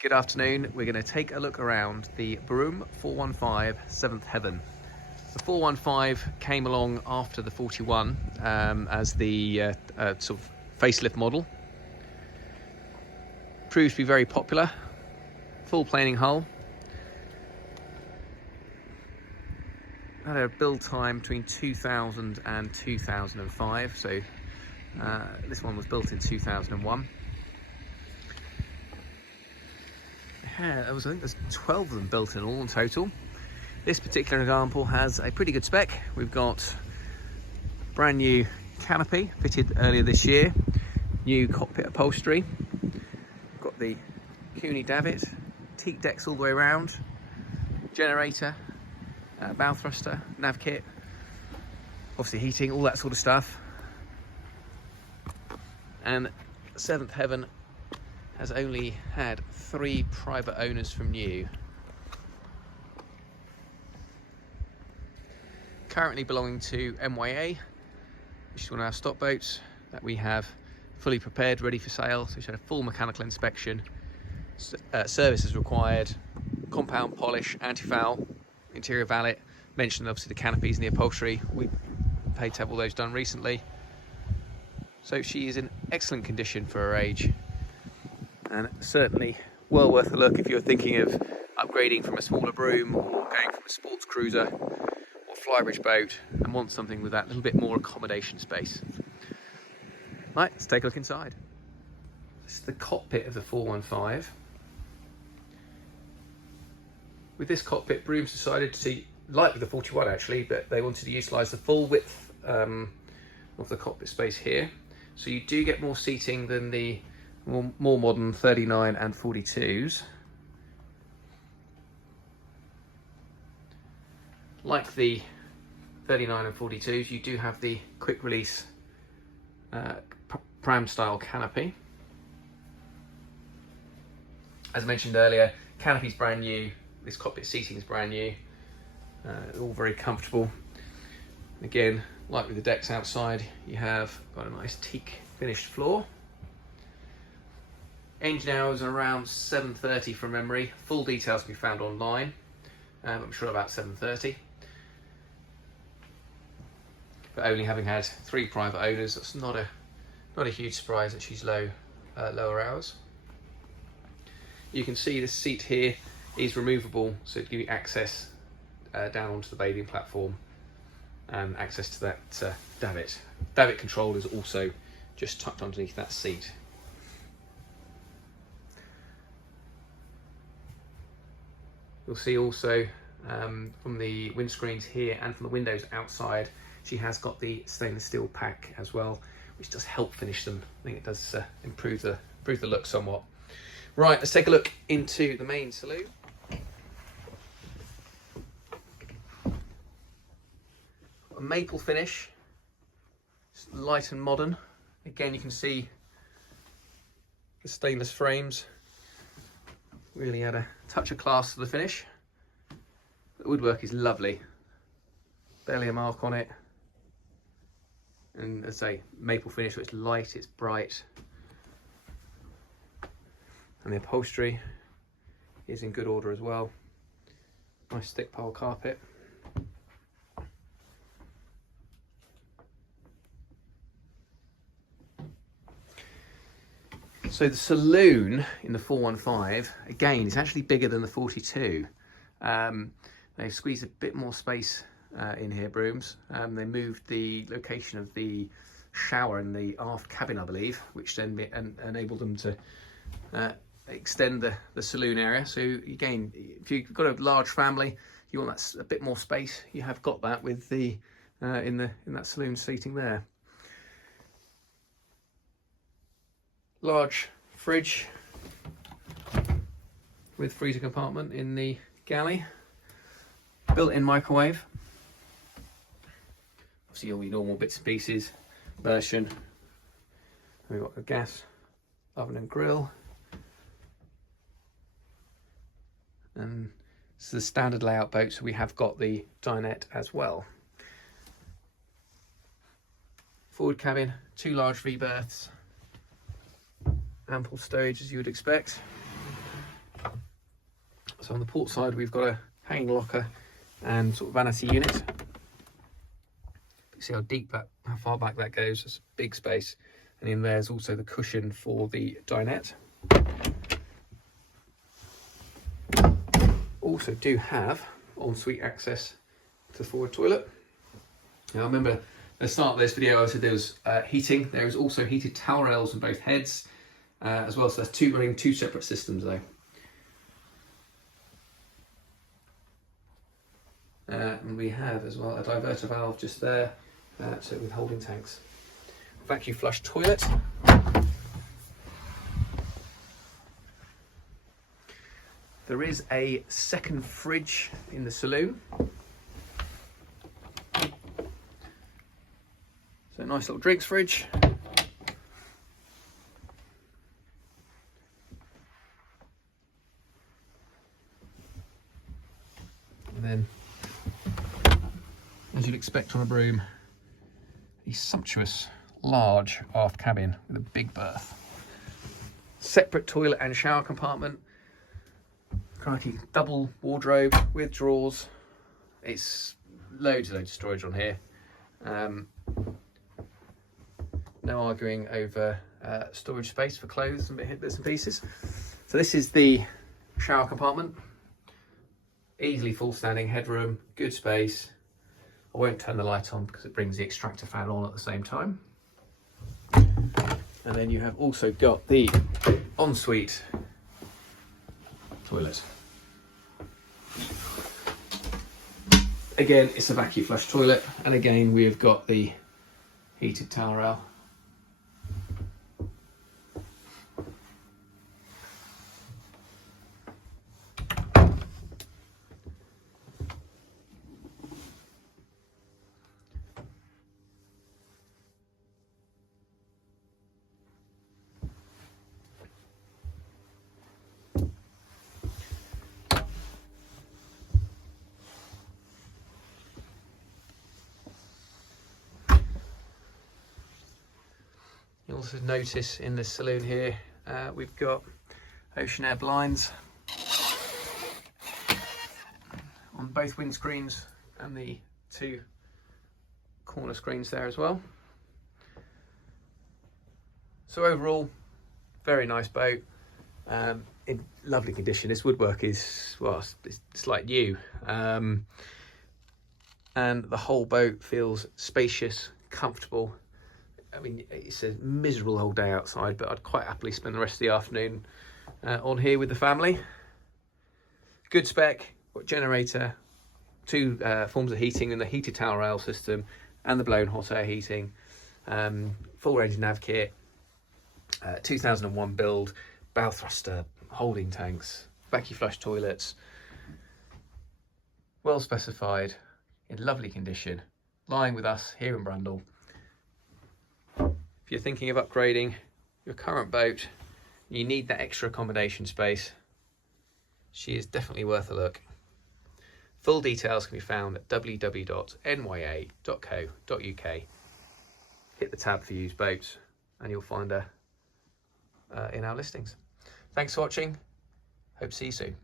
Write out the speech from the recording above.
Good afternoon. We're going to take a look around the Broom 415 7th Heaven. The 415 came along after the 41 as the sort of facelift model. Proved to be very popular. Full planing hull. Had a build time between 2000 and 2005, so this one was built in 2001. I think there's 12 of them built in all in total. This particular example has a pretty good spec. We've got brand new canopy fitted earlier this year, new cockpit upholstery, got the Cooney davit, teak decks all the way around, generator, bow thruster, nav kit, obviously heating, all that sort of stuff. And 7th Heaven has only had 3 private owners from new. Currently belonging to MYA, which is one of our stock boats that we have fully prepared, ready for sale. So we had a full mechanical inspection, service is required, compound polish, anti-foul, interior valet, mentioned obviously the canopies and the upholstery. We paid to have all those done recently. So she is in excellent condition for her age, and certainly well worth a look if you're thinking of upgrading from a smaller Broom or going from a sports cruiser or flybridge boat and want something with that little bit more accommodation space. Right, let's take a look inside. This is the cockpit of the 415. With this cockpit, Broom's decided to, like with the 41 actually, but they wanted to utilise the full width of the cockpit space here. So you do get more seating than the more modern 39 and 42s. Like the 39 and 42s, you do have the quick release pram style canopy. As mentioned earlier, canopy's brand new, this cockpit seating is brand new, all very comfortable. Again, like with the decks outside, you have got a nice teak finished floor. Engine hours are around 7:30 from memory. Full details can be found online. I'm sure about 7:30. But only having had 3 private owners, that's not a huge surprise that she's lower hours. You can see this seat here is removable, so to give you access down onto the bathing platform and access to that davit. Davit control is also just tucked underneath that seat. You'll see also from the windscreens here and from the windows outside, she has got the stainless steel pack as well, which does help finish them. I think it does improve the look somewhat. Right, let's take a look into the main saloon. A maple finish, it's light and modern. Again, you can see the stainless frames really add a touch of class to the finish. The woodwork is lovely, barely a mark on it, and as I say, maple finish, so it's light, it's bright, and the upholstery is in good order as well. Nice thick pile carpet. So the saloon in the 415, again, is actually bigger than the 42. They've squeezed a bit more space in here, Brooms. They moved the location of the shower in the aft cabin, I believe, which then enabled them to extend the saloon area. So again, if you've got a large family, you want that a bit more space, you have got that with the in that saloon seating there. Large fridge with freezer compartment in the galley, built-in microwave, obviously all your normal bits and pieces, version. We've got a gas oven and grill, and this is the standard layout boat, so we have got the dinette as well. Forward cabin, 2 large V berths, ample stowage as you would expect. So on the port side, we've got a hanging locker and sort of vanity unit. You see how deep how far back that goes. It's a big space. And in there's also the cushion for the dinette. Also do have ensuite access to the forward toilet. Now remember, at the start of this video I said there was heating. There is also heated towel rails on both heads as well, so that's running two separate systems though. And we have as well a diverter valve just there, so with holding tanks. Vacuum flush toilet. There is a second fridge in the saloon. So a nice little drinks fridge. And then, as you'd expect on a Broom, a sumptuous large aft cabin with a big berth. Separate toilet and shower compartment. Crikey, double wardrobe with drawers. It's loads of storage on here. No arguing over storage space for clothes and bits and pieces. So this is the shower compartment. Easily full standing headroom, good space. I won't turn the light on because it brings the extractor fan on at the same time. And then you have also got the ensuite toilet. Again, it's a vacuum flush toilet, and again we've got the heated towel rail. You'll also notice in this saloon here, we've got ocean air blinds on both windscreens and the two corner screens there as well. So overall, very nice boat, in lovely condition. This woodwork is, well, it's like new. And the whole boat feels spacious, comfortable. I mean, it's a miserable old day outside, but I'd quite happily spend the rest of the afternoon on here with the family. Good spec, got generator, two forms of heating in the heated towel rail system and the blown hot air heating. Full range nav kit, 2001 build, bow thruster, holding tanks, vacuum flush toilets. Well specified, in lovely condition, lying with us here in Brundall. If you're thinking of upgrading your current boat, you need that extra accommodation space, she is definitely worth a look. Full details can be found at www.nya.co.uk. Hit the tab for used boats and you'll find her in our listings. Thanks for watching. Hope to see you soon.